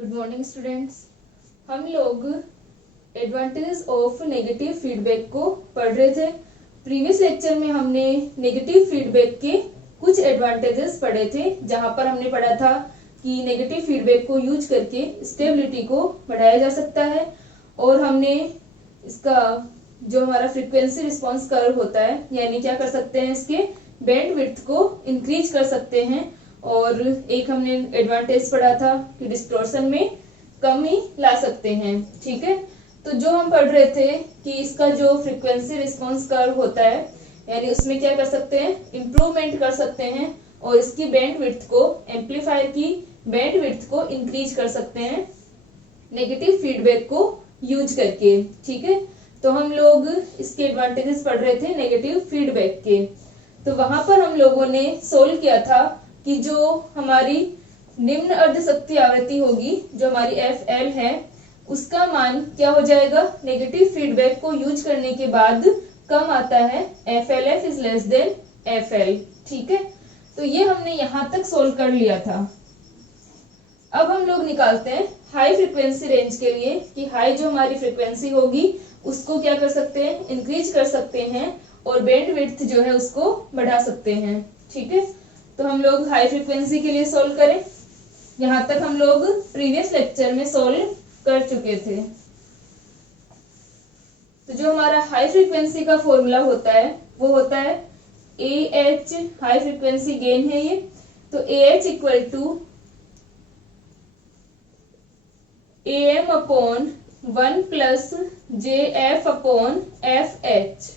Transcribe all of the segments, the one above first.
Good morning students. हम लोग advantages of negative feedback को पढ़ रहे थे। प्रीवियस लेक्चर में हमने नेगेटिव फीडबैक के कुछ एडवांटेजेस पढ़े थे, जहां पर हमने पढ़ा था कि नेगेटिव फीडबैक को यूज करके स्टेबिलिटी को बढ़ाया जा सकता है और हमने इसका जो हमारा फ्रीक्वेंसी रिस्पांस कर्व होता है, यानी क्या कर सकते हैं, इसके बैंड विड्थ को इंक्रीज कर सकते हैं। और एक हमने एडवांटेज पढ़ा था कि डिस्टॉर्शन में कमी ला सकते हैं। ठीक है, तो जो हम पढ़ रहे थे कि इसका जो फ्रीक्वेंसी रिस्पांस कर्व होता है, यानी उसमें क्या कर सकते हैं, इम्प्रूवमेंट कर सकते हैं और इसकी बैंड विड्थ को, एम्पलीफायर की बैंड विड्थ को इंक्रीज कर सकते हैं नेगेटिव फीडबैक को यूज करके। ठीक है, तो हम लोग इसके एडवांटेजेस पढ़ रहे थे नेगेटिव फीडबैक के। तो वहां पर हम लोगों ने सोल्व किया था कि जो हमारी निम्न अर्ध शक्ति आवृत्ति होगी, जो हमारी FL है, उसका मान क्या हो जाएगा, नेगेटिव फीडबैक को यूज करने के बाद कम आता है, FLF is less than FL। ठीक है, तो ये हमने यहां तक सोल्व कर लिया था। अब हम लोग निकालते हैं हाई फ्रीक्वेंसी रेंज के लिए कि हाई जो हमारी फ्रीक्वेंसी होगी उसको क्या कर सकते हैं, इंक्रीज कर सकते हैं और बैंड विड्थ जो है उसको बढ़ा सकते हैं। ठीक है, तो हम लोग हाई फ्रीक्वेंसी के लिए सोल्व करें। यहां तक हम लोग प्रीवियस लेक्चर में सोल्व कर चुके थे। तो जो हमारा हाई फ्रीक्वेंसी का फॉर्मूला होता है वो होता है AH, हाई फ्रीक्वेंसी गेन है ये, तो AH equal to AM upon 1 plus JF upon FH।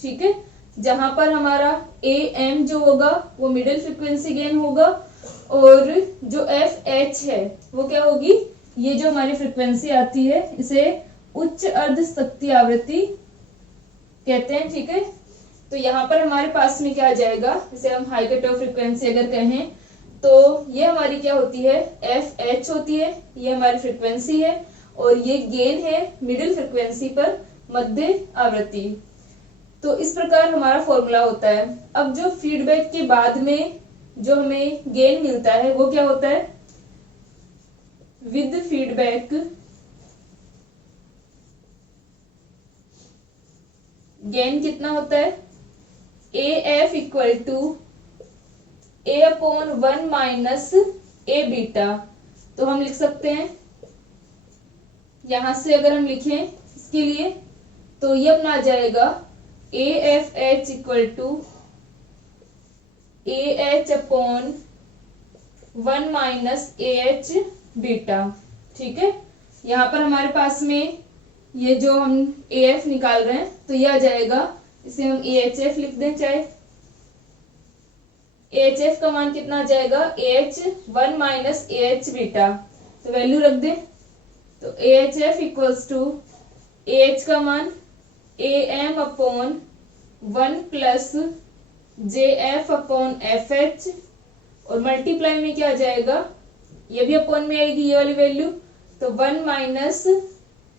ठीक है, जहां पर हमारा AM जो होगा वो मिडिल फ्रीक्वेंसी गेन होगा और जो FH है वो क्या होगी, ये जो हमारी फ्रीक्वेंसी आती है इसे उच्च अर्ध शक्ति आवृत्ति कहते हैं। ठीक है, तो यहाँ पर हमारे पास में क्या आ जाएगा, जैसे हम हाई कट ऑफ फ्रीक्वेंसी अगर कहें तो ये हमारी क्या होती है, FH होती है, ये हमारी फ्रीक्वेंसी है और ये गेन है मिडिल फ्रीक्वेंसी पर मध्य आवृत्ति। तो इस प्रकार हमारा फॉर्मूला होता है। अब जो फीडबैक के बाद में जो हमें गेन मिलता है वो क्या होता है, विद फीडबैक गेन कितना होता है, AF equal to A upon 1 minus A beta. तो हम लिख सकते हैं, यहां से अगर हम लिखें इसके लिए तो ये अपना आ जाएगा AFH equal to AH upon 1 minus AH beta. ठीक है, यहाँ पर हमारे पास में ये जो हम AF निकाल रहे हैं तो ये आ जाएगा, इसे हम AHF लिख दें चाहे। AHF का मान कितना आ जाएगा, AH 1 माइनस AH बीटा, तो वैल्यू रख दें। तो AHF इक्वल्स टू AH का मान AM upon 1 plus JF upon FH और मल्टीप्लाई में क्या आ जाएगा, ये भी अपॉन में आएगी ये वाली वैल्यू, तो 1 माइनस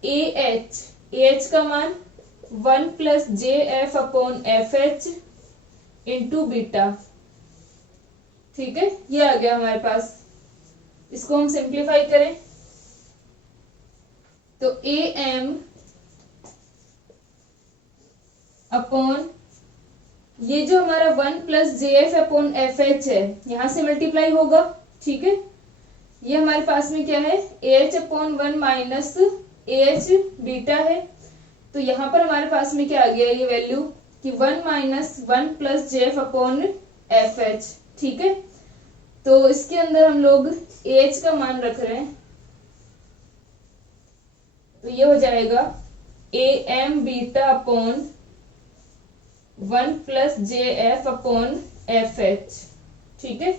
AH का मान 1 plus JF upon FH into beta. ठीक है, ये आ गया हमारे पास। इसको हम सिंप्लीफाई करें तो AM अपॉन ये जो हमारा 1 प्लस JF अपॉन FH है, यहां से मल्टीप्लाई होगा। ठीक है, ये हमारे पास में क्या है, AH upon 1 minus AH beta है, तो यहाँ पर हमारे पास में क्या आ गया ये वैल्यू कि 1 minus 1 plus JF upon FH। ठीक है, तो इसके अंदर हम लोग AH का मान रख रहे हैं, तो ये हो जाएगा AM beta upon 1 plus JF upon FH। ठीक है,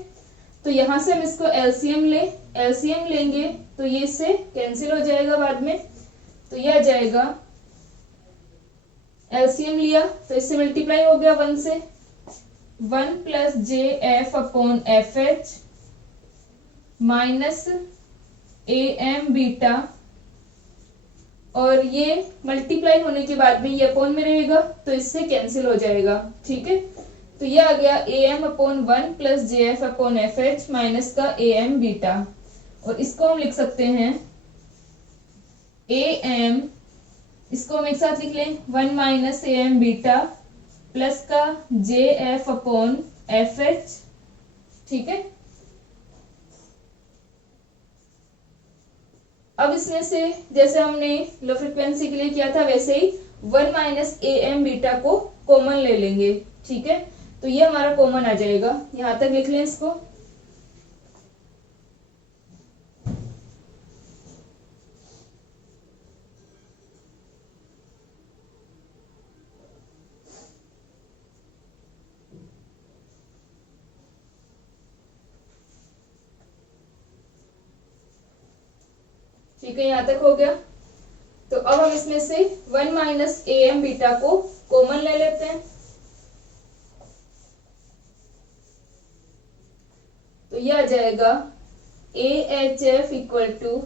तो यहां से हम इसको एलसीएम लेंगे तो ये इससे कैंसिल हो जाएगा बाद में, तो ये आ जाएगा, एलसीएम लिया तो इससे मल्टीप्लाई हो गया 1 से, 1 plus JF upon FH minus AM beta, और ये मल्टीप्लाई होने के बाद में ये अपॉन में रहेगा तो इससे कैंसिल हो जाएगा। ठीक है, तो ये आ गया AM upon 1 plus JF upon FH minus का AM बीटा। और इसको हम लिख सकते हैं ए एम, इसको हम एक साथ लिख लें 1 minus A M beta plus का J F upon F H. ठीक है, अब इसमें से जैसे हमने लो फ्रिक्वेंसी के लिए किया था वैसे ही 1 माइनस ए एम बीटा को कॉमन ले लेंगे। ठीक है, तो ये हमारा कॉमन आ जाएगा, यहां तक लिख लें इसको। ठीक है, यहां तक हो गया। तो अब हम इसमें से 1 माइनस ए एम बीटा को कॉमन ले लेते हैं। तो यह आ जाएगा A H F equal to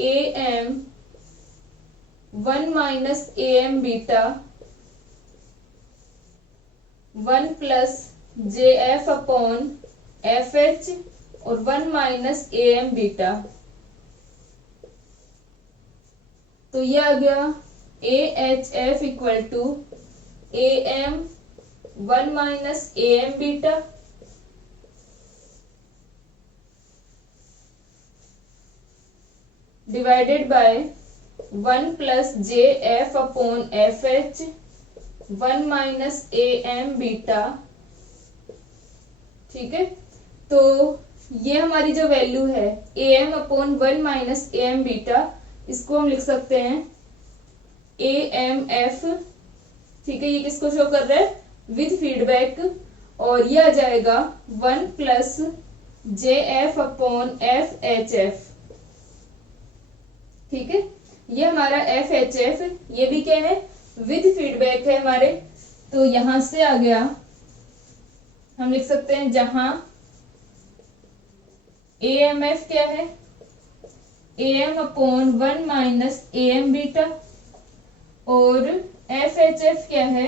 A M 1 minus A M beta 1 plus J F upon F H और 1 माइनस ए एम बीटा। तो यह आ गया A H F equal to A M 1 minus A M beta divided by 1 plus J F upon F H 1 minus A M beta. ठीक है, तो ये हमारी जो वैल्यू है A M upon 1 minus A M beta, इसको हम लिख सकते हैं ए एम एफ। ठीक है, ये किसको शो कर रहा है, विद फीडबैक, और ये आ जाएगा 1 plus J F upon F H F. ठीक है, ये हमारा एफ एच एफ, ये भी क्या है, विद फीडबैक है हमारे। तो यहां से आ गया, हम लिख सकते हैं जहां ए एम एफ क्या है, A M upon 1 minus A M beta, और एफ एच एफ क्या है,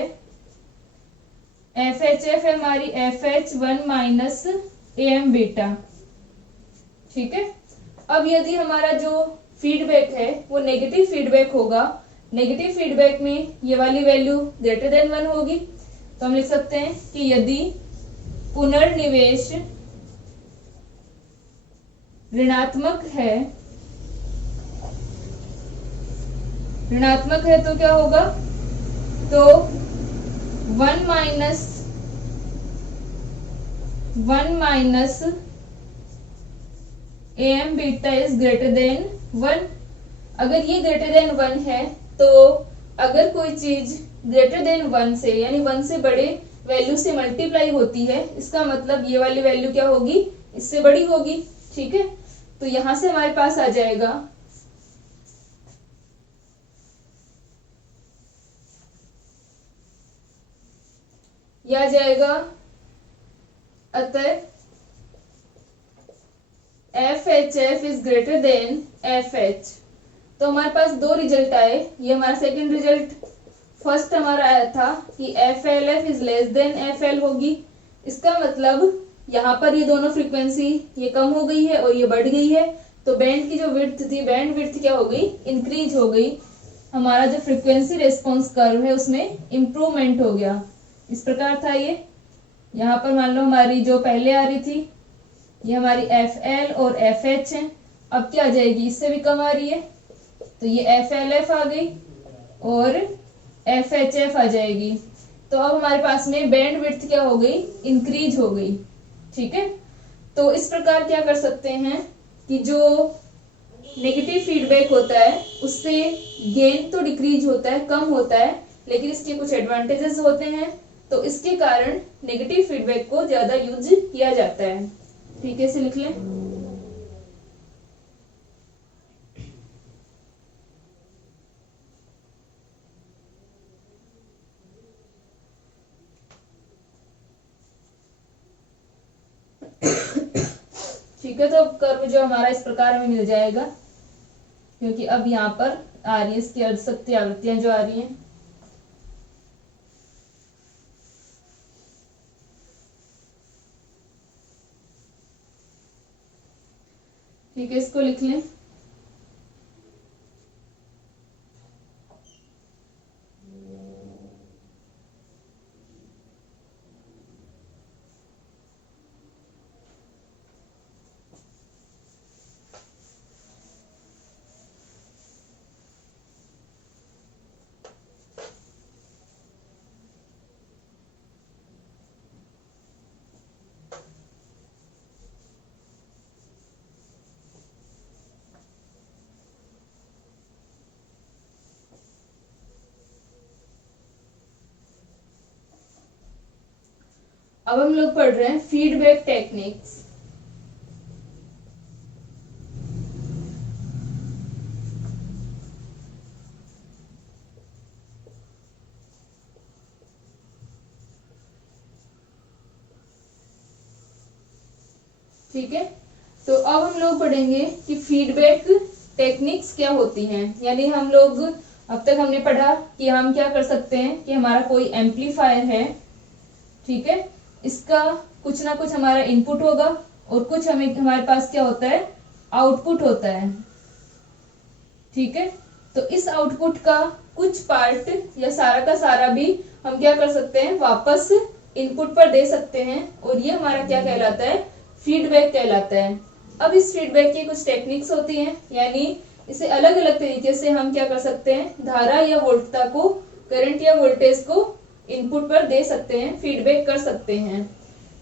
एफ एच एफ है हमारी F H 1 minus A M beta. ठीक है, अब यदि हमारा जो फीडबैक है वो नेगेटिव फीडबैक होगा, नेगेटिव फीडबैक में ये वाली वैल्यू ग्रेटर देन 1 होगी, तो हम लिख सकते हैं कि यदि पुनर्निवेश ऋणात्मक है, ऋणात्मक है तो क्या होगा, तो 1 minus A M beta is greater than 1। अगर ये ग्रेटर देन 1 है, तो अगर कोई चीज ग्रेटर देन 1 से यानी 1 से बड़े वैल्यू से मल्टीप्लाई होती है, इसका मतलब ये वाली वैल्यू क्या होगी, इससे बड़ी होगी। ठीक है, तो यहां से हमारे पास आ जाएगा यह आ जाएगा अतः F H F is greater then F H. तो हमारे पास दो रिजल्ट आए, ये हमारा सेकंड रिजल्ट। फर्स्ट हमारा आया था कि F L F is less than F L होगी, इसका मतलब यहाँ पर ये दोनों फ्रीक्वेंसी ये कम हो गई है और ये बढ़ गई है, तो बैंड की जो विड्थ थी, बैंड विड्थ क्या हो गई, इंक्रीज हो गई। हमारा जो फ्रीक्वेंसी रेस्पॉन्स कर्व है उसमें इम्प्रूवमेंट हो गया। इस प्रकार था ये। यहाँ पर मान लो हमारी जो पहले आ रही थी ये हमारी एफ एल और एफ एच है, अब क्या आ जाएगी, इससे भी कम आ रही है, तो ये एफ एल एफ आ गई और एफ एच एफ आ जाएगी। तो अब हमारे पास में बैंड विड्थ क्या हो गई, इंक्रीज हो गई। ठीक है, तो इस प्रकार क्या कर सकते हैं कि जो नेगेटिव फीडबैक होता है उससे गेन तो डिक्रीज होता है, कम होता है, लेकिन इसके कुछ एडवांटेजेस होते हैं, तो इसके कारण नेगेटिव फीडबैक को ज्यादा यूज किया जाता है। ठीक है, इसे लिख लें। ठीक है, तो कर्व जो हमारा इस प्रकार हमें मिल जाएगा, क्योंकि अब यहाँ पर आ रही है इसकी अर्धशक्ति आवृत्तियां जो आ रही हैं। ठीक है, इसको लिख लें। अब हम लोग पढ़ रहे हैं फीडबैक टेक्निक्स। ठीक है, तो अब हम लोग पढ़ेंगे कि फीडबैक टेक्निक्स क्या होती हैं। यानी हम लोग अब तक हमने पढ़ा कि हम क्या कर सकते हैं कि हमारा कोई एम्पलीफायर है, ठीक है, इसका कुछ ना कुछ हमारा इनपुट होगा और कुछ हमारे पास क्या होता है, आउटपुट होता है। ठीक है, तो इस आउटपुट का कुछ पार्ट या सारा का सारा भी हम क्या कर सकते हैं, वापस इनपुट पर दे सकते हैं और ये हमारा क्या कहलाता है, फीडबैक कहलाता है। अब इस फीडबैक की कुछ टेक्निक्स होती हैं, यानी इसे अलग अलग तरीके से हम क्या कर सकते हैं, धारा या वोल्टता को, करंट या वोल्टेज को इनपुट पर दे सकते हैं, फीडबैक कर सकते हैं।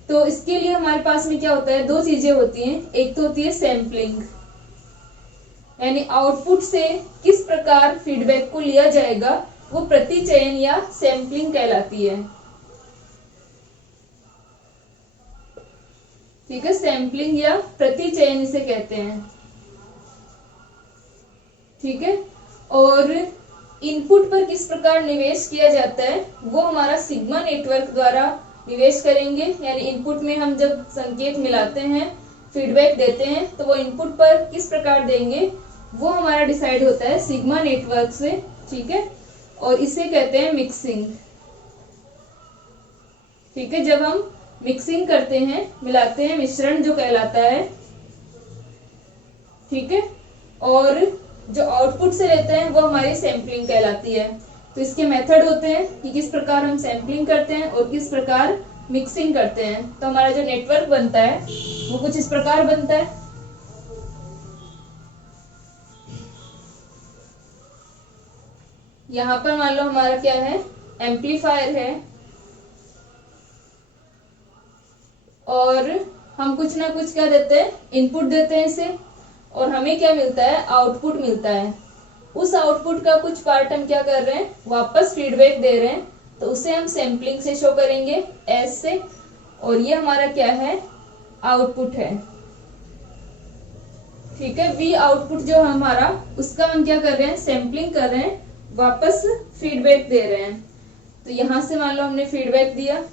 तो इसके लिए हमारे पास में क्या होता है, दो चीजें होती हैं। एक तो होती है सैम्पलिंग, यानी आउटपुट से किस प्रकार फीडबैक को लिया जाएगा वो प्रतिचयन या सैम्पलिंग कहलाती है। ठीक है, सैम्पलिंग या प्रतिचयन इसे कहते हैं। ठीक है, और इनपुट पर किस प्रकार निवेश किया जाता है वो हमारा सिग्मा नेटवर्क द्वारा निवेश करेंगे। यानी इनपुट में हम जब संकेत मिलाते हैं, फीडबैक देते हैं, तो वो इनपुट पर किस प्रकार देंगे वो हमारा डिसाइड होता है सिग्मा नेटवर्क से। ठीक है, और इसे कहते हैं मिक्सिंग। ठीक है, जब हम मिक्सिंग करते हैं, मिलाते हैं, मिश्रण जो कहलाता है। ठीक है, और जो आउटपुट से लेते हैं वो हमारी सैम्पलिंग कहलाती है। तो इसके मेथड होते हैं कि किस प्रकार हम सैम्पलिंग करते हैं और किस प्रकार मिक्सिंग करते हैं। तो हमारा जो नेटवर्क बनता है वो कुछ इस प्रकार बनता है। यहाँ पर मान लो हमारा क्या है, एम्पलीफायर है, और हम कुछ ना कुछ क्या देते हैं, इनपुट देते हैं इसे, और हमें क्या मिलता है, आउटपुट मिलता है। उस आउटपुट का कुछ पार्ट हम क्या कर रहे हैं, वापस फीडबैक दे रहे हैं, तो उसे हम सैम्पलिंग से शो करेंगे, एस से, और ये हमारा क्या है, आउटपुट है। ठीक है, वी आउटपुट जो हमारा, उसका हम क्या कर रहे हैं, सैम्पलिंग कर रहे हैं, वापस फीडबैक दे रहे हैं। तो यहां से मान लो हमने फीडबैक दिया,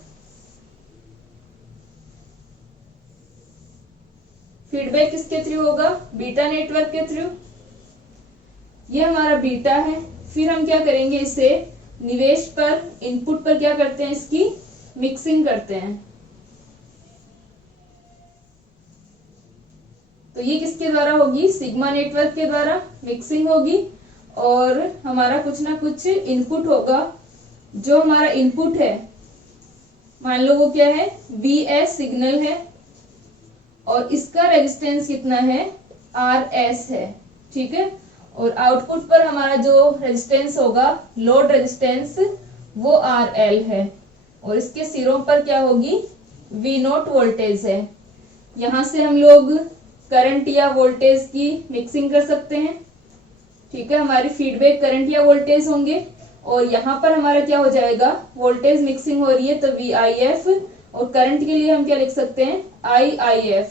फीडबैक किसके थ्रू होगा, बीटा नेटवर्क के थ्रू। ये हमारा बीटा है। फिर हम क्या करेंगे, इसे निवेश पर, इनपुट पर क्या करते हैं, इसकी मिक्सिंग करते हैं। तो ये किसके द्वारा होगी, सिग्मा नेटवर्क के द्वारा मिक्सिंग होगी, और हमारा कुछ ना कुछ इनपुट होगा। जो हमारा इनपुट है, मान लो वो क्या है, VS सिग्नल है, और इसका रेजिस्टेंस कितना है, RS है। ठीक है, और आउटपुट पर हमारा जो रेजिस्टेंस होगा, लोड रेजिस्टेंस, वो RL है, और इसके सिरों पर क्या होगी, V0 वोल्टेज है। यहां से हम लोग करंट या वोल्टेज की मिक्सिंग कर सकते हैं। ठीक है, हमारी फीडबैक करंट या वोल्टेज होंगे, और यहाँ पर हमारा क्या हो जाएगा, वोल्टेज मिक्सिंग हो रही है तो VIF, और करंट के लिए हम क्या लिख सकते हैं, IIF।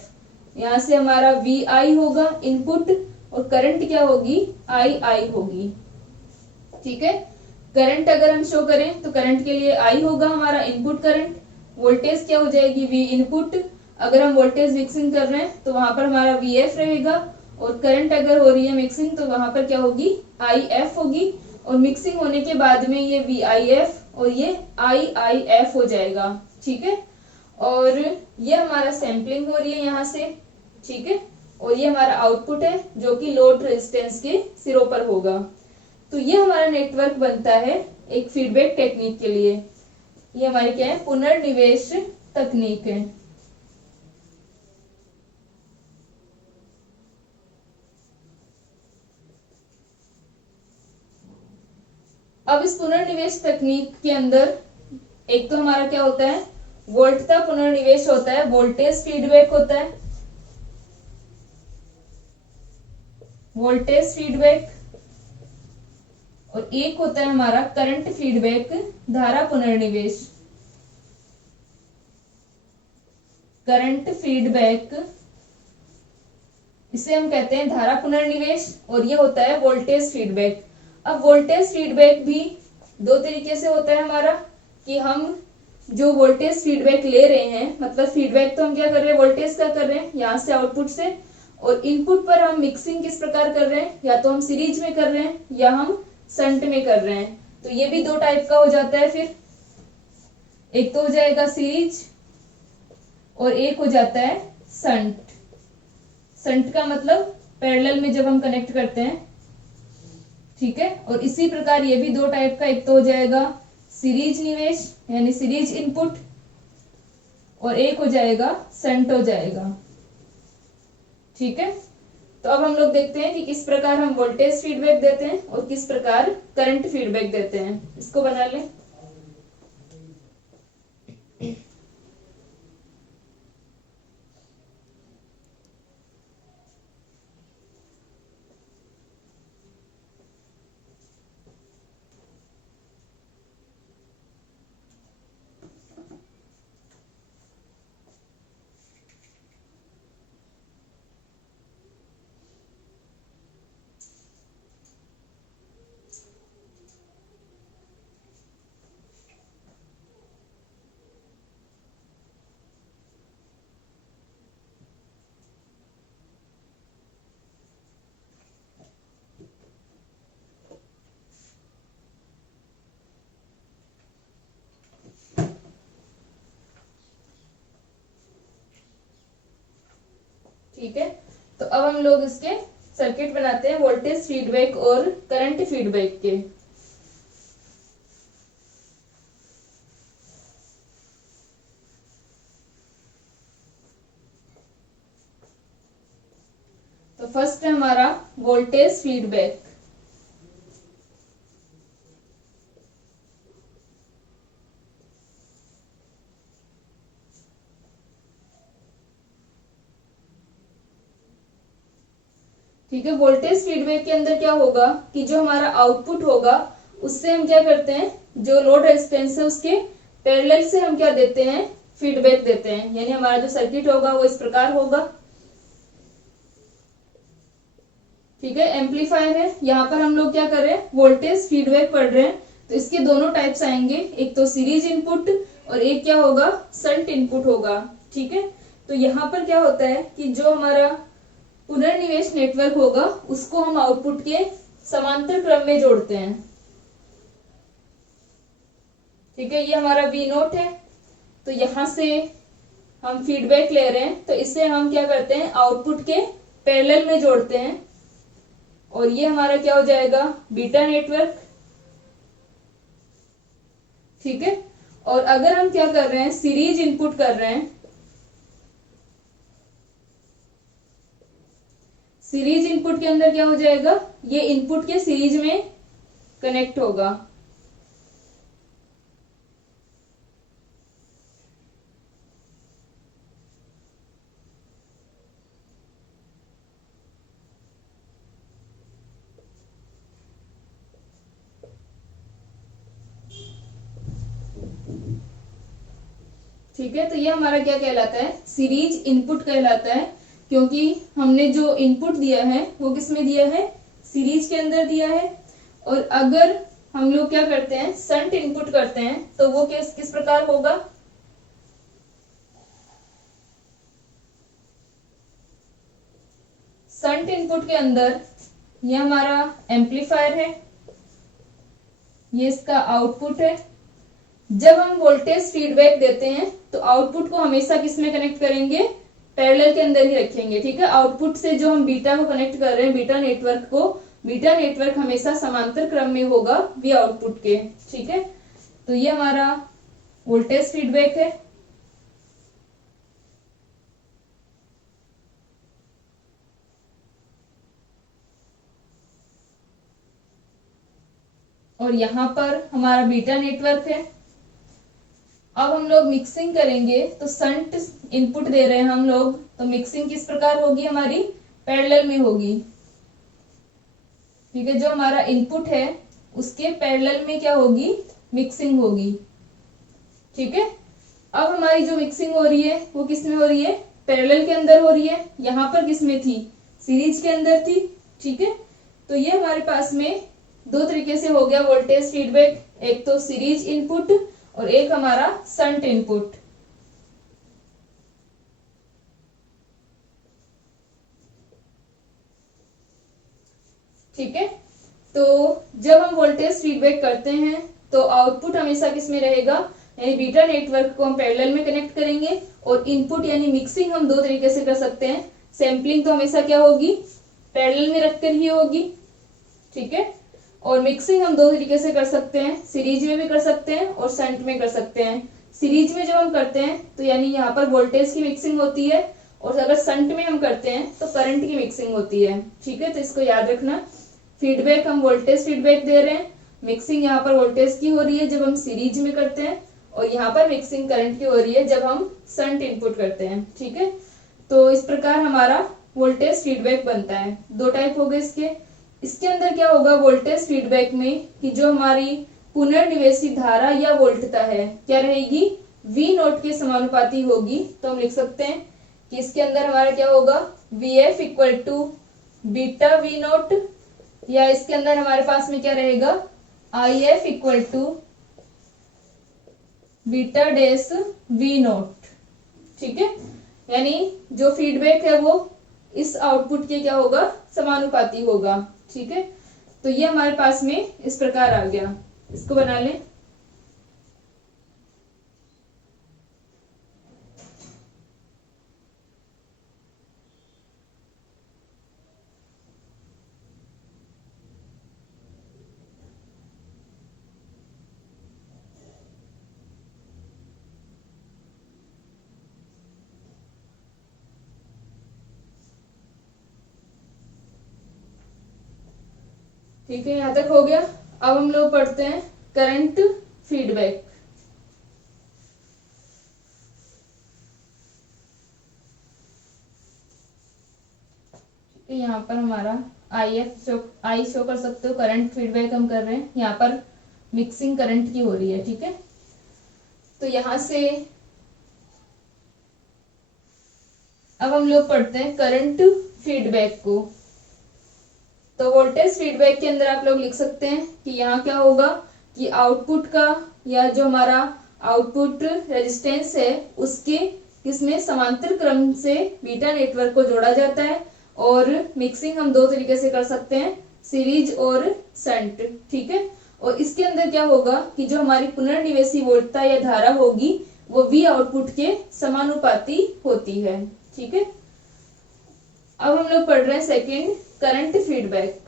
यहाँ से हमारा VI होगा इनपुट, और करंट क्या होगी, II होगी। ठीक है, करंट अगर हम शो करें तो करंट के लिए I होगा हमारा इनपुट करंट, वोल्टेज क्या हो जाएगी, V इनपुट। अगर हम वोल्टेज मिक्सिंग कर रहे हैं तो वहां पर हमारा VF रहेगा, और करंट अगर हो रही है मिक्सिंग तो वहां पर क्या होगी, IF होगी, और मिक्सिंग होने के बाद में ये VIF और ये IIF हो जाएगा। ठीक है, और ये हमारा सैम्पलिंग हो रही है यहाँ से। ठीक है, और ये हमारा आउटपुट है जो कि लोड रेजिस्टेंस के सिरों पर होगा। तो ये हमारा नेटवर्क बनता है एक फीडबैक टेक्निक के लिए। ये हमारी क्या है, पुनर्निवेश तकनीक है। अब इस पुनर्निवेश तकनीक के अंदर एक तो हमारा क्या होता है, वोल्ट का पुनर्निवेश होता है, वोल्टेज फीडबैक होता है, वोल्टेज फीडबैक, और एक होता है हमारा करंट फीडबैक, धारा पुनर्निवेश। करंट फीडबैक इसे हम कहते हैं धारा पुनर्निवेश, और ये होता है वोल्टेज फीडबैक। अब वोल्टेज फीडबैक भी दो तरीके से होता है हमारा, कि हम जो वोल्टेज फीडबैक ले रहे हैं, मतलब फीडबैक तो हम क्या कर रहे हैं, वोल्टेज का कर रहे हैं यहाँ से आउटपुट से, और इनपुट पर हम मिक्सिंग किस प्रकार कर रहे हैं, या तो हम सीरीज में कर रहे हैं या हम शंट में कर रहे हैं। तो ये भी दो टाइप का हो जाता है। फिर एक तो हो जाएगा सीरीज और एक हो जाता है शंट। शंट का मतलब पैरेलल में जब हम कनेक्ट करते हैं, ठीक है। और इसी प्रकार ये भी दो टाइप का, एक तो हो जाएगा सीरीज निवेश यानी सीरीज इनपुट, और एक हो जाएगा शंट हो जाएगा, ठीक है। तो अब हम लोग देखते हैं कि किस प्रकार हम वोल्टेज फीडबैक देते हैं और किस प्रकार करंट फीडबैक देते हैं। इसको बना लें। ठीक है, तो अब हम लोग इसके सर्किट बनाते हैं वोल्टेज फीडबैक और करंट फीडबैक के। तो फर्स्ट है हमारा वोल्टेज फीडबैक। ठीक है, वोल्टेज फीडबैक के अंदर क्या होगा कि जो हमारा आउटपुट होगा उससे हम क्या करते हैं, जो लोड रेजिस्टेंस है उसके पैरेलल से हम क्या देते हैं, फीडबैक देते हैं। यानी हमारा जो सर्किट होगा वो इस प्रकार होगा। ठीक है, एम्पलीफायर है, यहाँ पर हम लोग क्या कर रहे हैं, वोल्टेज फीडबैक पढ़ रहे हैं। तो इसके दोनों टाइप्स आएंगे, एक तो सीरीज इनपुट और एक क्या होगा, शंट इनपुट होगा। ठीक है, तो यहाँ पर क्या होता है कि जो हमारा पुनर्निवेश नेटवर्क होगा उसको हम आउटपुट के समांतर क्रम में जोड़ते हैं। ठीक है, ये हमारा V नोट है, तो यहां से हम फीडबैक ले रहे हैं, तो इसे हम क्या करते हैं, आउटपुट के पैरेलल में जोड़ते हैं, और ये हमारा क्या हो जाएगा, बीटा नेटवर्क। ठीक है, और अगर हम क्या कर रहे हैं, सीरीज इनपुट कर रहे हैं, सीरीज इनपुट के अंदर क्या हो जाएगा, ये इनपुट के सीरीज में कनेक्ट होगा। ठीक है, तो ये हमारा क्या कहलाता है, सीरीज इनपुट कहलाता है, क्योंकि हमने जो इनपुट दिया है वो किस में दिया है, सीरीज के अंदर दिया है। और अगर हम लोग क्या करते हैं, शंट इनपुट करते हैं, तो वो किस प्रकार होगा, शंट इनपुट के अंदर ये हमारा एम्पलीफायर है, ये इसका आउटपुट है। जब हम वोल्टेज फीडबैक देते हैं तो आउटपुट को हमेशा किस में कनेक्ट करेंगे, पैरेलल के अंदर ही रखेंगे, ठीक है। आउटपुट से जो हम बीटा को कनेक्ट कर रहे हैं, बीटा नेटवर्क को, बीटा नेटवर्क हमेशा समांतर क्रम में होगा वी आउटपुट के, ठीक है। तो ये हमारा वोल्टेज फीडबैक है। और यहाँ पर हमारा बीटा नेटवर्क है। अब हम लोग मिक्सिंग करेंगे तो संट इनपुट दे रहे हैं हम लोग, तो मिक्सिंग किस प्रकार होगी हमारी, पैरेलल में होगी, ठीक है। जो हमारा इनपुट है उसके पैरेलल में क्या होगी, मिक्सिंग होगी, ठीक है। अब हमारी जो मिक्सिंग हो रही है वो किस में हो रही है, पैरेलल के अंदर हो रही है। यहाँ पर किस में थी, सीरीज के अंदर थी, ठीक है। तो ये हमारे पास में दो तरीके से हो गया वोल्टेज फीडबैक, एक तो सीरीज इनपुट और एक हमारा संट इनपुट। ठीक है। तो जब हम वोल्टेज फीडबैक करते हैं तो आउटपुट हमेशा किस में रहेगा, यानी बीटा नेटवर्क को हम पैरेलल में कनेक्ट करेंगे, और इनपुट यानी मिक्सिंग हम दो तरीके से कर सकते हैं। सैम्पलिंग तो हमेशा क्या होगी, पैरेलल में रखकर ही होगी, ठीक है। और मिक्सिंग हम दो तरीके से कर सकते हैं, सीरीज में भी कर सकते हैं और शंट में कर सकते हैं। सीरीज में जब हम करते हैं तो यानी यहाँ पर वोल्टेज की मिक्सिंग होती है, और अगर शंट में हम करते हैं तो करंट की मिक्सिंग होती है, ठीक है। तो इसको याद रखना, फीडबैक हम वोल्टेज फीडबैक दे रहे हैं, मिक्सिंग यहाँ पर वोल्टेज की हो रही है जब हम सीरीज में करते हैं, और यहाँ पर मिक्सिंग करंट की हो रही है जब हम शंट इनपुट करते हैं, ठीक है। तो इस प्रकार हमारा वोल्टेज फीडबैक बनता है। दो टाइप हो गए इसके अंदर क्या होगा वोल्टेज फीडबैक में, कि जो हमारी पुनर्निवेशी धारा या वोल्टता है क्या रहेगी, वी नोट के समानुपाती होगी। तो हम लिख सकते हैं कि इसके अंदर हमारा क्या होगा, V F equal to beta V naught, या इसके अंदर हमारे पास में क्या रहेगा, I F equal to beta dash V naught, ठीक है। यानी जो फीडबैक है वो इस आउटपुट के क्या होगा, समानुपाती होगा, ठीक है। तो ये हमारे पास में इस प्रकार आ गया, इसको बना लें। ठीक है, यहां तक हो गया। अब हम लोग पढ़ते हैं करंट फीडबैक। यहाँ पर हमारा आई शो कर सकते हो, करंट फीडबैक हम कर रहे हैं, यहाँ पर मिक्सिंग करंट की हो रही है, ठीक है। तो यहां से अब हम लोग पढ़ते हैं करंट फीडबैक को। तो वोल्टेज फीडबैक के अंदर आप लोग लिख सकते हैं कि यहाँ क्या होगा कि आउटपुट का, या जो हमारा आउटपुट रेजिस्टेंस है उसके किसमें समांतर क्रम से बीटा नेटवर्क को जोड़ा जाता है, और मिक्सिंग हम दो तरीके से कर सकते हैं, सीरीज और शंट, ठीक है। और इसके अंदर क्या होगा कि जो हमारी पुनर्निवेशी वोल्टता या धारा होगी वो वी आउटपुट के समानुपाती होती है, ठीक है। अब हम लोग पढ़ रहे हैं second, current feedback.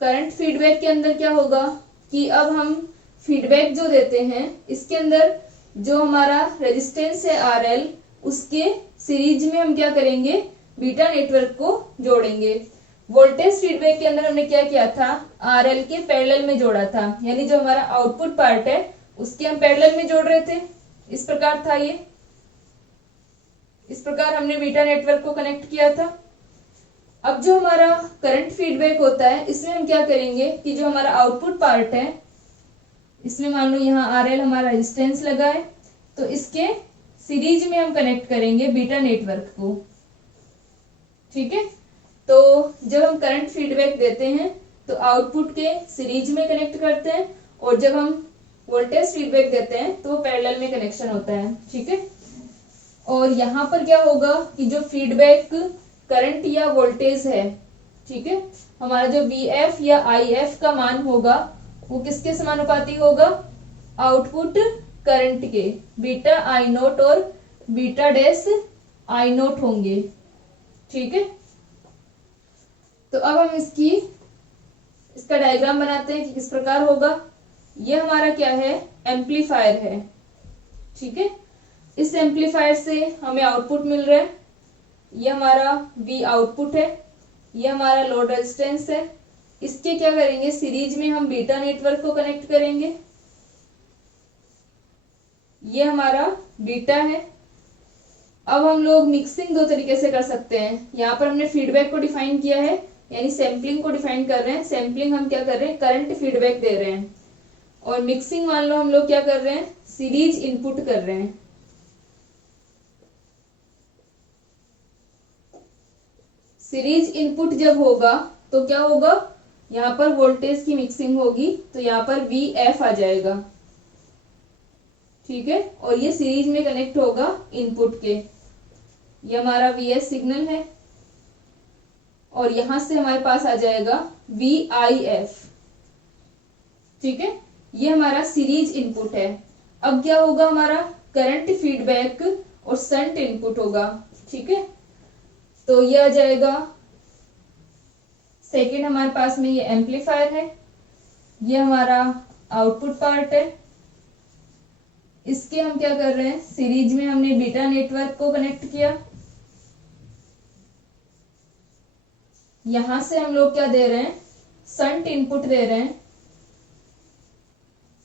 Current feedback के अंदर क्या होगा कि अब हम फीडबैक जो देते हैं इसके अंदर जो हमारा रेजिस्टेंस है आरएल, उसके सीरीज में हम क्या करेंगे, बीटा नेटवर्क को जोड़ेंगे। वोल्टेज फीडबैक के अंदर हमने क्या किया था, आरएल के पैरेलल में जोड़ा था, यानी जो हमारा आउटपुट पार्ट है उसके हम पैरेलल में जोड़ रहे थे, इस प्रकार था ये, इस प्रकार हमने बीटा नेटवर्क को कनेक्ट किया था। अब जो हमारा करंट फीडबैक होता है इसमें हम क्या करेंगे कि जो हमारा आउटपुट पार्ट है इसमें मान लो यहाँ आरएल हमारा रेजिस्टेंस लगा है, तो इसके सीरीज में हम कनेक्ट करेंगे बीटा नेटवर्क को, ठीक है। तो जब हम करंट फीडबैक देते हैं तो आउटपुट के सीरीज में कनेक्ट करते हैं, और जब हम वोल्टेज फीडबैक देते हैं तो पैरेलल में कनेक्शन होता है, ठीक है। और यहाँ पर क्या होगा कि जो फीडबैक करंट या वोल्टेज है, ठीक है। हमारा जो VF या IF का मान होगा वो किसके समानुपाती होगा, आउटपुट करंट के, बीटा आई नोट और बीटा डैश आई नोट होंगे। ठीक है, तो अब हम इसका डायग्राम बनाते हैं कि किस प्रकार होगा। ये हमारा क्या है, एम्पलीफायर है। ठीक है, इस एम्पलीफायर से हमें आउटपुट मिल रहा है। ये हमारा V आउटपुट है, ये हमारा लोड रेजिस्टेंस है। इसके क्या करेंगे, सीरीज में हम बीटा नेटवर्क को कनेक्ट करेंगे। ये हमारा बीटा है। अब हम लोग मिक्सिंग दो तरीके से कर सकते हैं। यहाँ पर हमने फीडबैक को डिफाइन किया है, यानी सैम्पलिंग को डिफाइन कर रहे हैं। सैम्पलिंग हम क्या कर रहे हैं, करंट फीडबैक दे रहे हैं। और मिक्सिंग मान लो हम लोग क्या कर रहे हैं, सीरीज इनपुट कर रहे हैं। सीरीज इनपुट जब होगा तो क्या होगा, यहाँ पर वोल्टेज की मिक्सिंग होगी, तो यहाँ पर VF आ जाएगा। ठीक है, और ये सीरीज में कनेक्ट होगा इनपुट के। ये हमारा VS सिग्नल है और यहां से हमारे पास आ जाएगा VIF। ठीक है, ये हमारा सीरीज इनपुट है। अब क्या होगा, हमारा करंट फीडबैक और शंट इनपुट होगा। ठीक है, तो ये आ जाएगा। सेकेंड हमारे पास में ये एम्पलीफायर है, ये हमारा आउटपुट पार्ट है। इसके हम क्या कर रहे हैं, सीरीज में हमने बीटा नेटवर्क को कनेक्ट किया। यहां से हम लोग क्या दे रहे हैं, शंट इनपुट दे रहे हैं।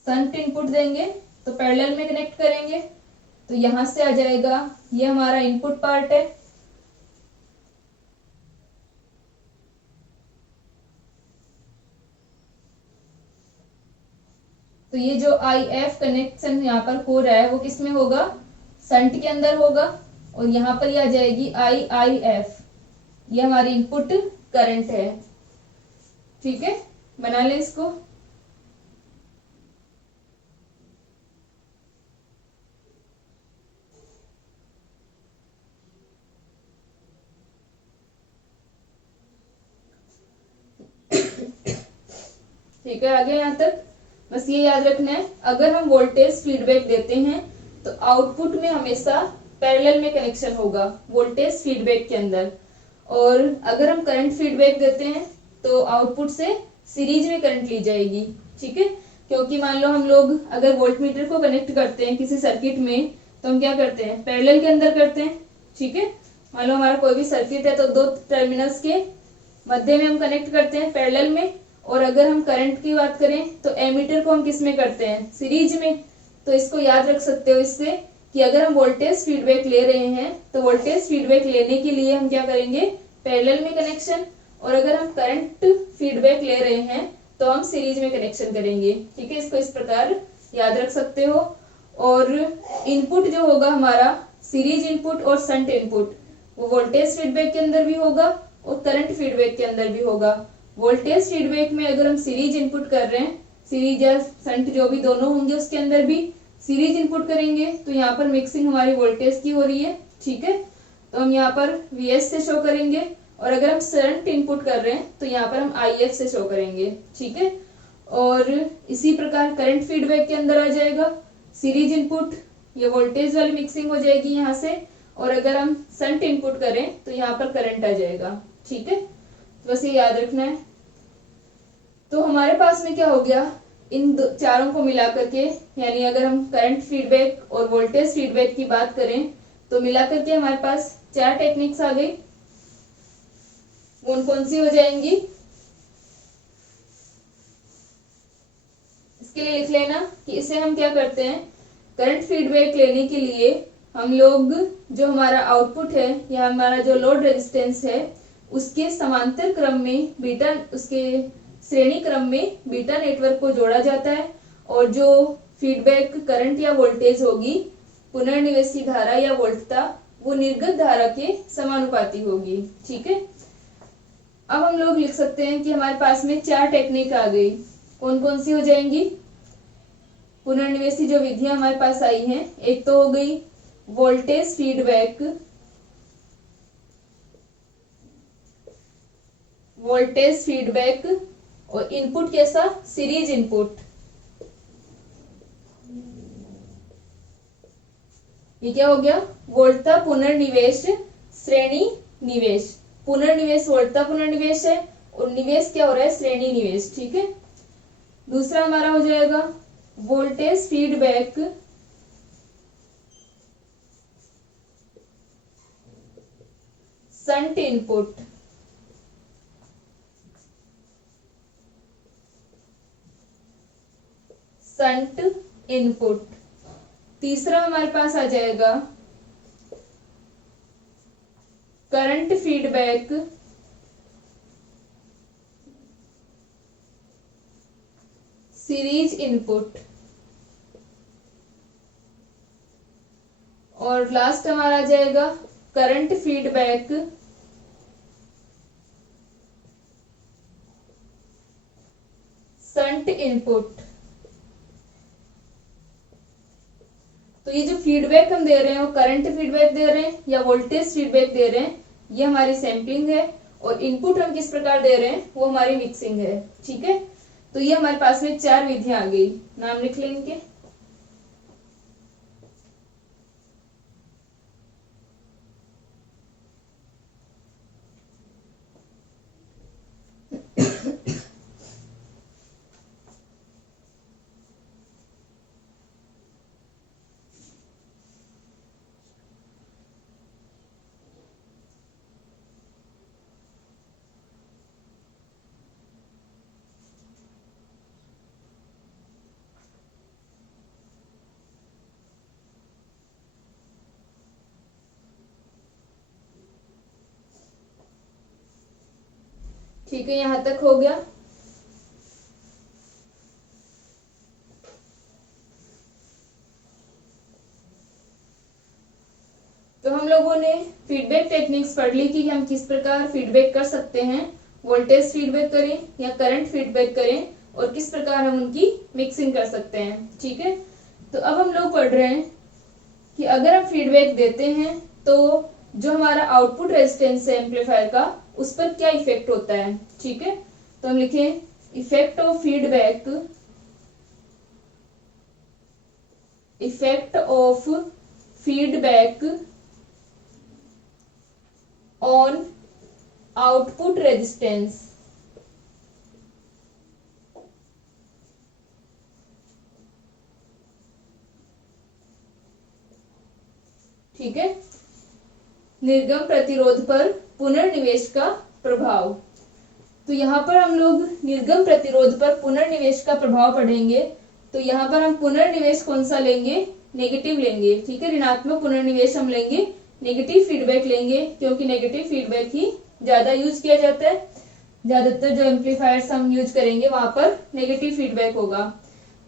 शंट इनपुट देंगे तो पैरेलल में कनेक्ट करेंगे, तो यहां से आ जाएगा, ये हमारा इनपुट पार्ट है। तो ये जो IF कनेक्शन यहाँ पर हो रहा है वो किस में होगा, शंट के अंदर होगा। और यहाँ पर ये आ जाएगी IIF, ये हमारी इनपुट करंट है। ठीक है, बना ले इसको। ठीक है, आगे यहाँ तक बस ये याद रखना है, अगर हम वोल्टेज फीडबैक देते हैं तो आउटपुट में हमेशा पैरेलल में कनेक्शन होगा वोल्टेज फीडबैक के अंदर। और अगर हम करंट फीडबैक देते हैं तो आउटपुट से सीरीज में करंट ली जाएगी। ठीक है, क्योंकि मान लो हम लोग अगर वोल्टमीटर को कनेक्ट करते हैं किसी सर्किट में, तो हम क्या करते हैं, पैरेलल के अंदर करते हैं। ठीक है, मान लो हमारा कोई भी सर्किट है तो दो टर्मिनल्स के मध्य में हम कनेक्ट करते हैं पैरेलल में। और अगर हम करंट की बात करें तो एमीटर को हम किस में करते हैं, सीरीज में। तो इसको याद रख सकते हो इससे कि अगर हम वोल्टेज फीडबैक ले रहे हैं तो वोल्टेज फीडबैक लेने के लिए हम क्या करेंगे, पैरेलल में कनेक्शन। और अगर हम करंट फीडबैक ले रहे हैं तो हम सीरीज में कनेक्शन करेंगे। ठीक है, इसको इस प्रकार याद रख सकते हो। और इनपुट जो होगा हमारा, सीरीज इनपुट और शंट इनपुट, वो वोल्टेज फीडबैक के अंदर भी होगा और करंट फीडबैक के अंदर भी होगा। वोल्टेज फीडबैक में अगर हम सीरीज इनपुट कर रहे हैं, सीरीज या शंट जो भी दोनों होंगे उसके अंदर भी सीरीज इनपुट करेंगे, तो यहाँ पर मिक्सिंग हमारी वोल्टेज की हो रही है। ठीक है, तो हम यहाँ पर VS से शो करेंगे। और अगर हम शंट इनपुट कर रहे हैं तो यहाँ पर हम IF से शो करेंगे। ठीक है, और इसी प्रकार करंट फीडबैक के अंदर आ जाएगा सीरीज इनपुट, ये वोल्टेज वाली मिक्सिंग हो जाएगी यहाँ से। और अगर हम शंट इनपुट करें तो यहाँ पर करंट आ जाएगा। ठीक है, बस ये याद रखना है। तो हमारे पास में क्या हो गया, इन चारों को मिला करके, यानी अगर हम करंट फीडबैक और वोल्टेज फीडबैक की बात करें तो मिला करके हमारे पास 4 टेक्निक्स आ गई। कौन कौन सी हो जाएंगी, इसके लिए लिख लेना कि इसे हम क्या करते हैं, करंट फीडबैक लेने के लिए हम लोग जो हमारा आउटपुट है या हमारा जो लोड रेजिस्टेंस है उसके समांतर क्रम में बीटा, उसके श्रेणी क्रम में बीटा नेटवर्क को जोड़ा जाता है। और जो फीडबैक करंट या वोल्टेज होगी, पुनर्निवेशी धारा या वोल्टता, वो निर्गत धारा के समानुपाती होगी। ठीक है, अब हम लोग लिख सकते हैं कि हमारे पास में 4 टेक्निक आ गई। कौन कौन सी हो जाएंगी, पुनर्निवेशी जो विधियां हमारे पास आई हैं, एक तो हो गई वोल्टेज फीडबैक और इनपुट कैसा, सीरीज इनपुट। ये क्या हो गया, वोल्टता पुनर्निवेश श्रेणी निवेश। पुनर्निवेश वोल्टता पुनर्निवेश है और निवेश क्या हो रहा है, श्रेणी निवेश। ठीक है, दूसरा हमारा हो जाएगा voltage feedback shunt input. Shunt input. तीसरा हमारे पास आ जाएगा करंट फीडबैक सीरीज इनपुट। और लास्ट हमारा आ जाएगा करंट फीडबैक शंट इनपुट। तो ये जो फीडबैक हम दे रहे हैं वो करंट फीडबैक दे रहे हैं या वोल्टेज फीडबैक दे रहे हैं, ये हमारी सैंपलिंग है। और इनपुट हम किस प्रकार दे रहे हैं, वो हमारी मिक्सिंग है। ठीक है, तो ये हमारे पास में 4 विधियां आ गई, नाम लिख लेंगे। ठीक है, यहां तक हो गया। तो हम लोगों ने फीडबैक टेक्निक्स पढ़ ली कि हम किस प्रकार फीडबैक कर सकते हैं, वोल्टेज फीडबैक करें या करंट फीडबैक करें, और किस प्रकार हम उनकी मिक्सिंग कर सकते हैं। ठीक है, तो अब हम लोग पढ़ रहे हैं कि अगर हम फीडबैक देते हैं तो जो हमारा आउटपुट रेजिस्टेंस है एम्पलीफायर का, उस पर क्या इफेक्ट होता है। ठीक है, तो हम लिखें effect of feedback, effect of feedback on output resistance. ठीक है, निर्गम प्रतिरोध पर पुनर्निवेश का प्रभाव। तो यहाँ पर हम लोग निर्गम प्रतिरोध पर पुनर्निवेश का प्रभाव पढ़ेंगे। तो यहाँ पर हम पुनर्निवेश कौन सा लेंगे, नेगेटिव लेंगे। ठीक है, ऋणात्मक पुनर्निवेश हम लेंगे, नेगेटिव फीडबैक लेंगे, क्योंकि नेगेटिव फीडबैक ही ज्यादा यूज किया जाता है। ज्यादातर जो एम्पलीफायर्स हम यूज करेंगे वहां पर नेगेटिव फीडबैक होगा।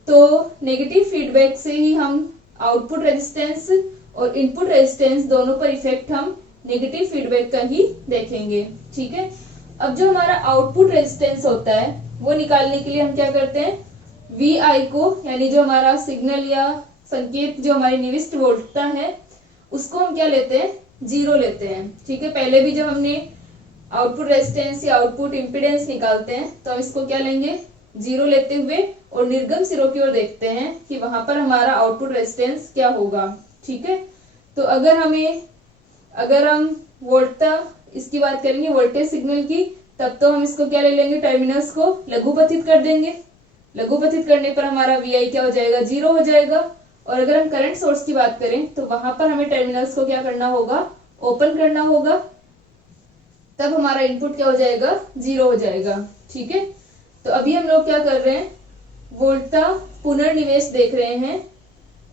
तो नेगेटिव फीडबैक से ही हम आउटपुट रेजिस्टेंस और इनपुट रेजिस्टेंस दोनों पर इफेक्ट हम नेगेटिव फीडबैक का ही देखेंगे। ठीक है, अब जो हमारा आउटपुट रेजिस्टेंस होता है वो निकालने के लिए हम क्या करते हैं, VI को, यानी जो हमारा सिग्नल या संकेत जो हमारी निविष्ट वोल्टता है, उसको हम क्या लेते हैं, 0 लेते हैं। ठीक है, पहले भी जब हमने आउटपुट रेजिस्टेंस या आउटपुट इम्पीडेंस निकालते हैं तो हम इसको क्या लेंगे, 0 लेते हुए, और निर्गम सिरों की ओर देखते हैं कि वहां पर हमारा आउटपुट रेजिस्टेंस क्या होगा। ठीक है, तो अगर हम वोल्टता इसकी बात करेंगे वोल्टेज सिग्नल की, तब तो हम इसको क्या ले लेंगे, टर्मिनल्स को लघुपथित कर देंगे। लघुपथित करने पर हमारा VI क्या हो जाएगा, 0 हो जाएगा। और अगर हम करंट सोर्स की बात करें तो वहां पर हमें टर्मिनल्स को क्या करना होगा, ओपन करना होगा, तब हमारा इनपुट क्या हो जाएगा, 0 हो जाएगा। ठीक है, तो अभी हम लोग क्या कर रहे हैं, वोल्टता पुनर्निवेश देख रहे हैं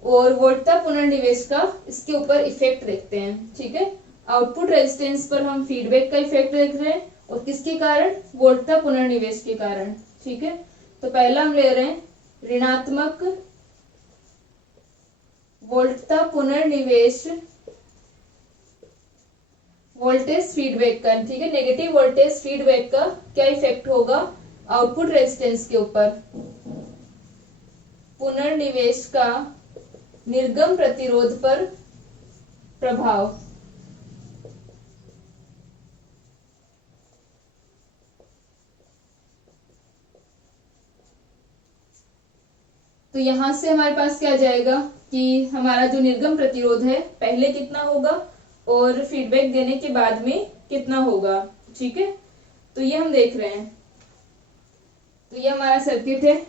और वोल्टता पुनर्निवेश का इसके ऊपर इफेक्ट देखते हैं। ठीक है, आउटपुट रेजिस्टेंस पर हम फीडबैक का इफेक्ट देख रहे हैं, और किसके कारण, वोल्टता पुनर्निवेश के कारण। ठीक है, तो पहला हम ले रहे हैं ऋणात्मक वोल्टता पुनर्निवेश वोल्टेज फीडबैक का। ठीक है, नेगेटिव वोल्टेज फीडबैक का क्या इफेक्ट होगा, आउटपुट रेजिस्टेंस के ऊपर। पुनर्निवेश का निर्गम प्रतिरोध पर प्रभाव। तो यहाँ से हमारे पास क्या आ जाएगा कि हमारा जो निर्गम प्रतिरोध है पहले कितना होगा और फीडबैक देने के बाद में कितना होगा। ठीक है, तो ये हम देख रहे हैं। तो ये हमारा सर्किट है।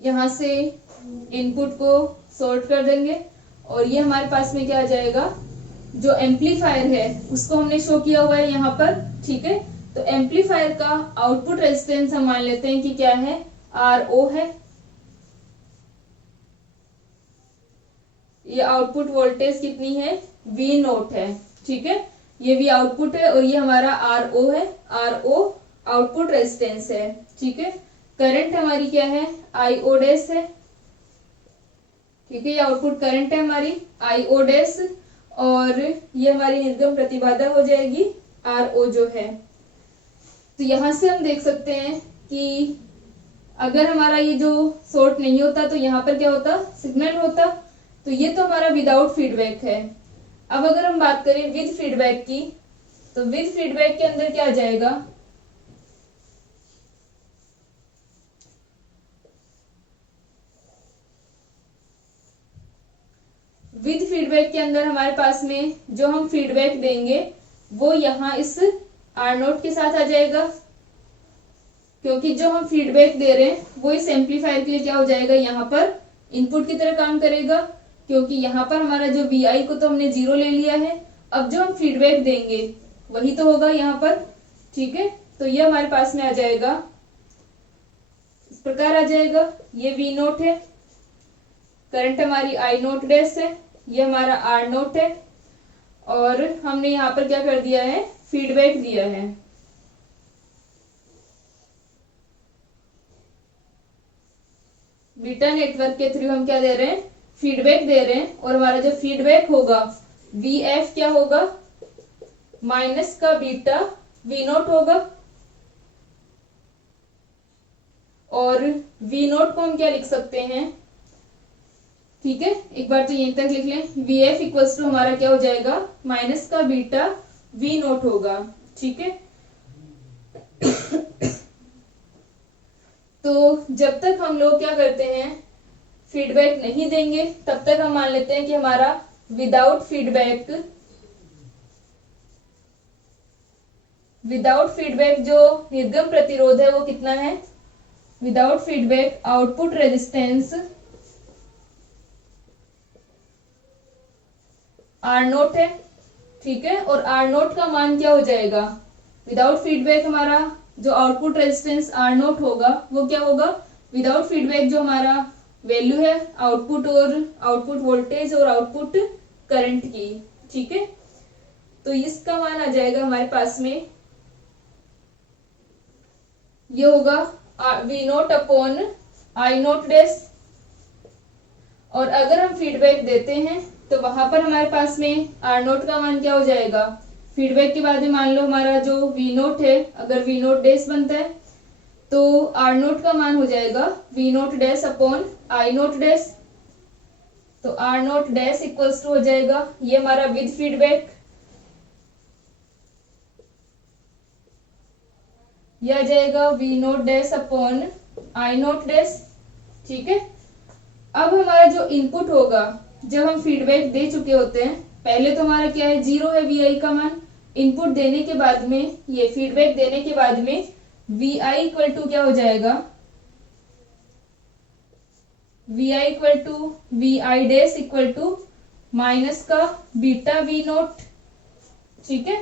यहाँ से इनपुट को सॉर्ट कर देंगे और ये हमारे पास में क्या आ जाएगा, जो एम्पलीफायर है उसको हमने शो किया हुआ है यहाँ पर। ठीक है, तो एम्पलीफायर का आउटपुट रेजिस्टेंस हम मान लेते हैं कि क्या है, RO है। ये आउटपुट वोल्टेज कितनी है, V0 है। ठीक है, ये भी आउटपुट है और ये हमारा RO है। RO आउटपुट रेजिस्टेंस है। ठीक है, करंट हमारी क्या है, IO डैश है। ठीक है, ये आउटपुट करंट है हमारी IO डैश और ये हमारी निर्गम प्रतिबाधा हो जाएगी RO जो है। तो यहां से हम देख सकते हैं कि अगर हमारा ये जो शॉर्ट नहीं होता तो यहाँ पर क्या होता, सिग्नल होता। तो ये तो हमारा विदाउट फीडबैक है। अब अगर हम बात करें विद फीडबैक की, तो विद फीडबैक के अंदर क्या आ जाएगा, विद फीडबैक के अंदर हमारे पास में जो हम फीडबैक देंगे वो यहाँ इस R0 के साथ आ जाएगा, क्योंकि जो हम फीडबैक दे रहे हैं वो इस एम्पलीफायर के लिए क्या हो जाएगा, यहाँ पर इनपुट की तरह काम करेगा। क्योंकि यहाँ पर हमारा जो VI को तो हमने 0 ले लिया है, अब जो हम फीडबैक देंगे वही तो होगा यहाँ पर। ठीक है, तो ये हमारे पास में आ जाएगा, इस प्रकार आ जाएगा। ये V0 है, करंट हमारी I0 डैश है, ये हमारा R0 है और हमने यहाँ पर क्या कर दिया है, फीडबैक दिया है। बीटा नेटवर्क के थ्रू हम क्या दे रहे हैं, फीडबैक दे रहे हैं और हमारा जो फीडबैक होगा VF क्या होगा, माइनस का बीटा V0 होगा। और V0 को हम क्या लिख सकते हैं, ठीक है, एक बार तो यहीं तक लिख लें। VF इक्वल्स टू हमारा क्या हो जाएगा, माइनस का बीटा V0 होगा। ठीक है, तो जब तक हम लोग क्या करते हैं, फीडबैक नहीं देंगे, तब तक हम मान लेते हैं कि हमारा विदाउट फीडबैक जो निर्गम प्रतिरोध है वो कितना है, without feedback output resistance R0 है। ठीक है, और R0 का मान क्या हो जाएगा, विदाउट फीडबैक हमारा जो आउटपुट रेजिस्टेंस R0 होगा वो क्या होगा, विदाउट फीडबैक जो हमारा वैल्यू है आउटपुट और आउटपुट वोल्टेज और आउटपुट करंट की। ठीक है, तो इसका मान आ जाएगा हमारे पास में, ये होगा V0 अपॉन I0 डैश। और अगर हम फीडबैक देते हैं तो वहां पर हमारे पास में R0 का मान क्या हो जाएगा, फीडबैक के बाद में मान लो हमारा जो V0 है, अगर V0 डैश बनता है तो R0 का मान हो जाएगा V0 dash upon I0 dash. तो R0 डैश इक्वल्स टू हो जाएगा, ये हमारा विद फीडबैक, यह आ जाएगा V0 dash upon I0 dash. ठीक है, अब हमारा जो इनपुट होगा, जब हम फीडबैक दे चुके होते हैं, पहले तो हमारा क्या है, 0 है VI का मान। इनपुट देने के बाद में, ये फीडबैक देने के बाद में VI इक्वल टू क्या हो जाएगा, VI इक्वल टू VI dash equal to minus का बीटा V0। ठीक है,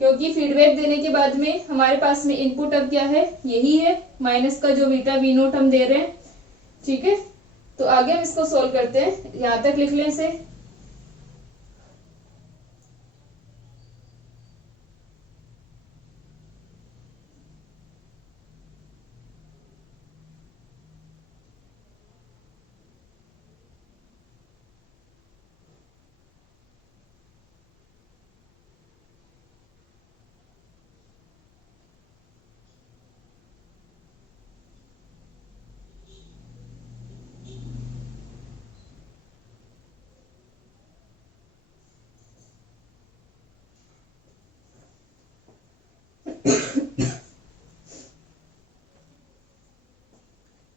क्योंकि फीडबैक देने के बाद में हमारे पास में इनपुट अब क्या है, यही है, माइनस का जो बीटा V0 हम दे रहे हैं। ठीक है, तो आगे हम इसको सोल्व करते हैं, यहां तक लिख लें इसे।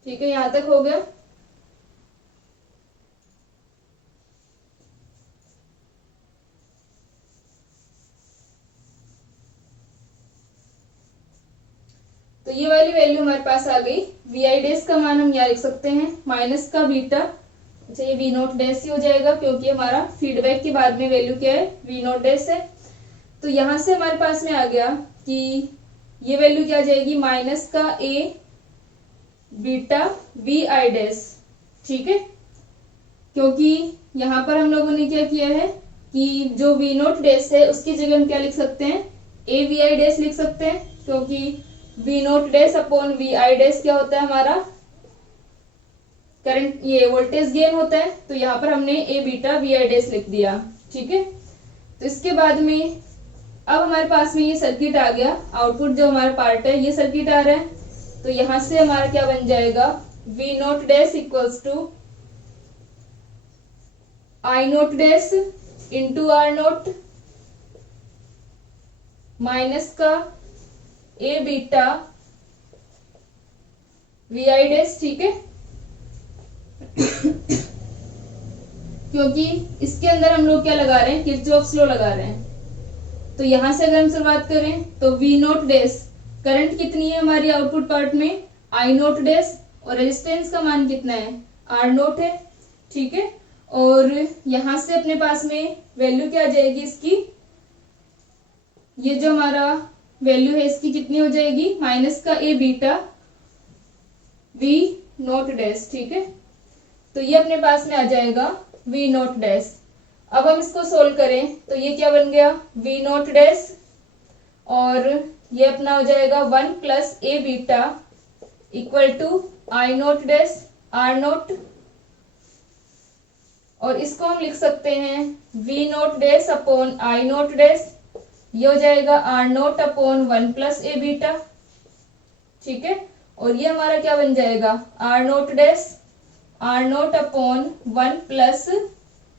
ठीक है, यहां तक हो गया। तो ये वाली वैल्यू हमारे पास आ गई। वी आई डैश का मान हम यहाँ लिख सकते हैं माइनस का बीटा, अच्छा ये वी नॉट डैश ही हो जाएगा क्योंकि हमारा फीडबैक के बाद में वैल्यू क्या है, वी नॉट डैश है। तो यहां से हमारे पास में आ गया कि ये वैल्यू क्या आ जाएगी, माइनस का A beta V I dash. ठीक है, क्योंकि यहां पर हम लोगों ने क्या किया है कि जो वी नॉट डैश है उसकी जगह हम क्या लिख सकते हैं, ए वी आई डैश लिख सकते हैं, क्योंकि V naught dash upon V I dash क्या होता है हमारा करंट, ये वोल्टेज गेन होता है। तो यहाँ पर हमने ए बीटा वी आई डैश लिख दिया। ठीक है, तो इसके बाद में अब हमारे पास में ये सर्किट आ गया, आउटपुट जो हमारा पार्ट है ये सर्किट आ रहा है। तो यहां से हमारा क्या बन जाएगा, V naught dash equals to I naught dash into R naught minus का A beta V I dash. ठीक है, क्योंकि इसके अंदर हम लोग क्या लगा रहे हैं, किरचॉफ्स लॉ लगा रहे हैं। तो यहां से अगर हम शुरुआत करें तो वी नॉट डैश करंट कितनी है हमारी आउटपुट पार्ट में, आई नॉट डैश, और रेजिस्टेंस का मान कितना है, आर नॉट है। ठीक है, और यहां से अपने पास में वैल्यू क्या आ जाएगी इसकी, ये जो हमारा वैल्यू है इसकी कितनी हो जाएगी, माइनस का A beta we naught dash. ठीक है, तो ये अपने पास में आ जाएगा वी नॉट डैश। अब हम इसको सोल्व करें तो ये क्या बन गया, वी नॉट डैश, और ये अपना हो जाएगा 1 plus A beta equal to I naught dash R naught, और इसको हम लिख सकते हैं V naught dash upon I naught dash, ये हो जाएगा R naught upon 1 plus A beta. ठीक है, और ये हमारा क्या बन जाएगा, R naught dash R naught upon 1 plus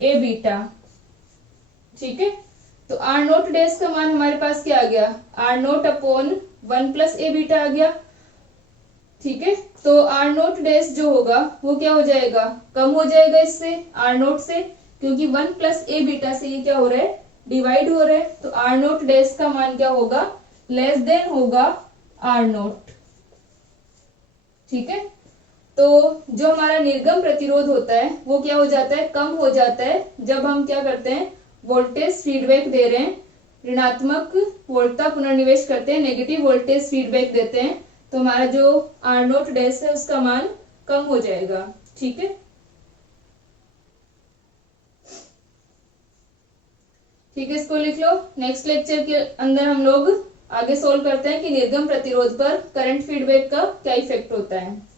A beta. ठीक है, तो आर नॉट डैश का मान हमारे पास क्या आ गया, R naught upon 1 plus A beta आ गया। ठीक है, तो आर नॉट डैश जो होगा वो क्या हो जाएगा, कम हो जाएगा इससे आर नॉट से, क्योंकि 1 प्लस ए बीटा से ये क्या हो रहा है, डिवाइड हो रहा है। तो आर नॉट डैश का मान क्या होगा, लेस देन होगा आर नॉट। ठीक है, तो जो हमारा निर्गम प्रतिरोध होता है वो क्या हो जाता है, कम हो जाता है जब हम क्या करते हैं, वोल्टेज फीडबैक दे रहे हैं, ऋणात्मक वोल्टता पुनर्निवेश करते हैं, नेगेटिव वोल्टेज फीडबैक देते हैं, तो हमारा जो आर नॉट डैश है उसका मान कम हो जाएगा। ठीक है, ठीक है, इसको लिख लो। नेक्स्ट लेक्चर के अंदर हम लोग आगे सोल्व करते हैं कि निर्गम प्रतिरोध पर करंट फीडबैक का क्या इफेक्ट होता है।